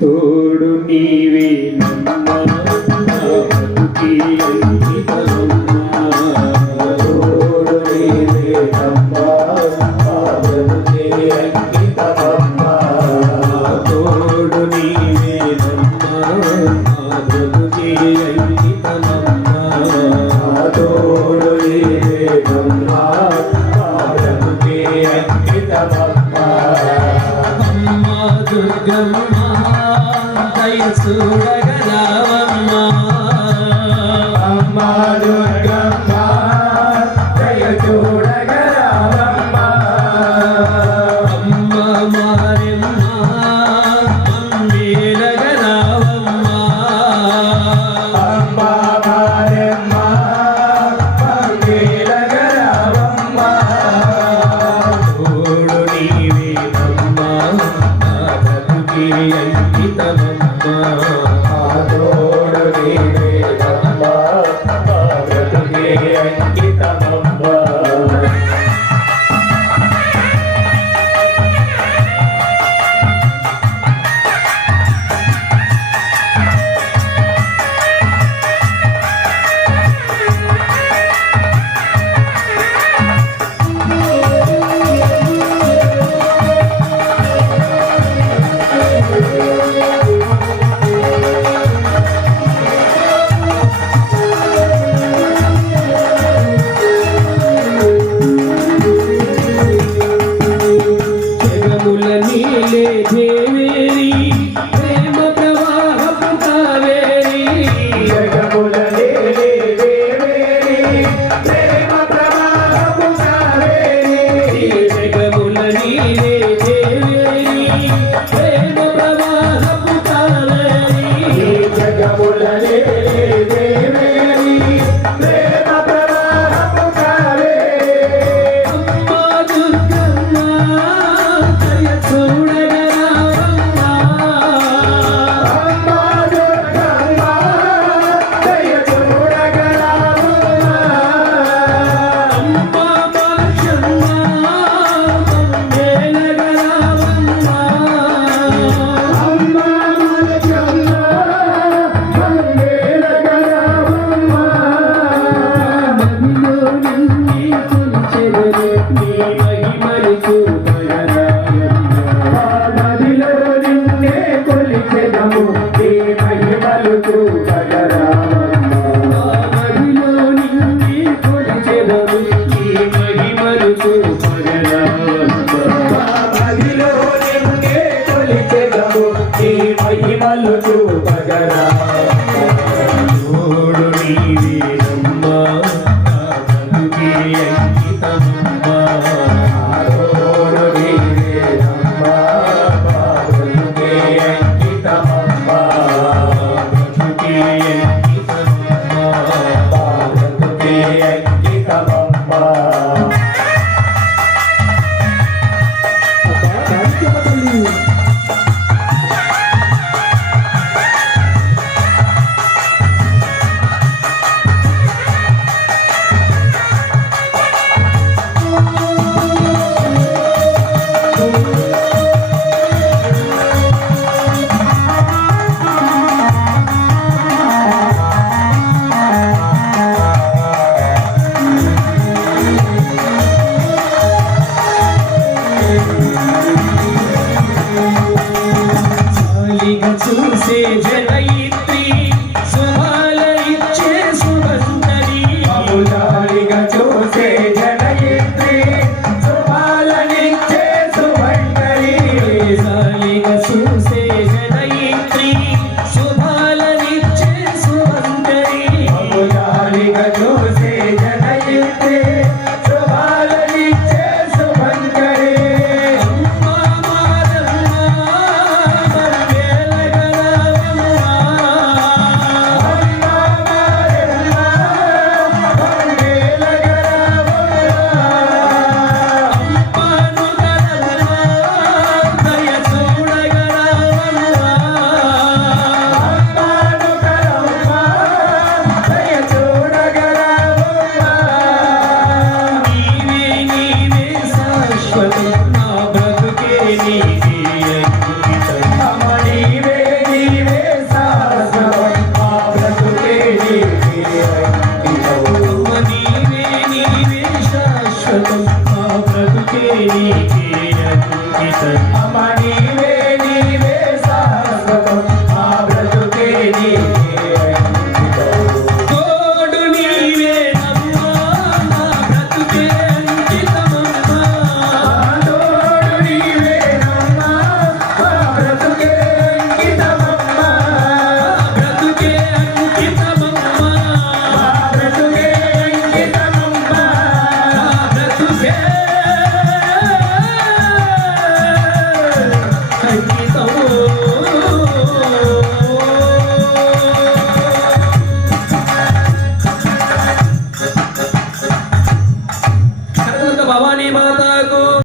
తోడు నీవే చూడగలవమ్మా అమ్మా దుర్గమ్మ దయ చూడగలవమ్మా అమ్మ మారెమ్మ అమ్మేలగలవమ్మా అమ్మా మారెమ్మ అమ్మేలగలవమ్మా తోడు నీవేనమ్మా నా బ్రతుకే అంకితమమ్మా తోడు నీవేనమ్మా నా బ్రతుకే అంకితమమ్మా నీలే దేవేరి ప్రేమ ప్రవాహపు కావేరి జగముల నీలే దేవేరి ప్రేమ ప్రవాహపు కావేరి జగముల నీలే దేవేరి ప్రేమ ప్రవాహపు కావేరి జగముల నీలే దేవేరి ప్రేమ ప్రవాహపు కావేరి అమ్మా దుర్గమ్మ దయ చూడగలవమ్మా అమ్మా దుర్గమ్మ దయ చూడగలవమ్మా అమ్మా మాషమ్మ అమ్మేలగలవమ్మా అమ్మా మలచమ్మ మంగళగలవమ్మా మదిలో నిన్నే కొలిచెదను నీ మహిమలు చూపగరాయమ్మా నదిలో నిన్నే కొలిచెదము నీ మహిమలు చూపగరావమ్మా మదిలో నిన్నే కొలిచెదను నీ మహిమలు చూపగరాయమ్మా నదిలో నిన్నే కొలిచెదము నీ మహిమలు చూపగరావమ్మా తోడు నీవేనమ్మా నా బ్రతుకే అంకితమమ్మా తోడు నీవేనమ్మా మా బ్రతుకే అంకితమమ్మా బ్రతుకే అంకితమమ్మా మా బ్రతుకే అంకితమమ్మా చాలిగా చూసే జనయిత్రి శుభాల ఇచ్చే సుమందరి అముదారిగా చూసే జనయిత్రి శుభాలనిచ్చే సుమంగళి చాలిగా చూసే జనయిత్రి శుభాలనిచ్చే సుమందరి అముదారిగా చూసే జనయిత్రి శుభాలనిచ్చే సుమంగళి అమ్మా మారమ్మ అమ్మేలగలవమ్మా నీకే అంకితం అమ్మ నీవే నీవే శాశ్వతం మా బ్రతుకే నీకే అంకితం అమ్మ నీవే నీవే శాశ్వతం మా బ్రతుకే నీకే అంకితం అమ్మ నీవే నీవే శాశ్వతం మా బ్రతుకే నీకే అంకితం తోడు నీవేనమ్మా మా బ్రతుకే అంకితమమ్మా తోడు నీవేనమ్మా మా బ్రతుకే అంకితమమ్మా బ్రతుకే అంకితమమ్మా మా బ్రతుకే అంకితమమ్మా బ్రతుకే అంకితము భవానీ మాత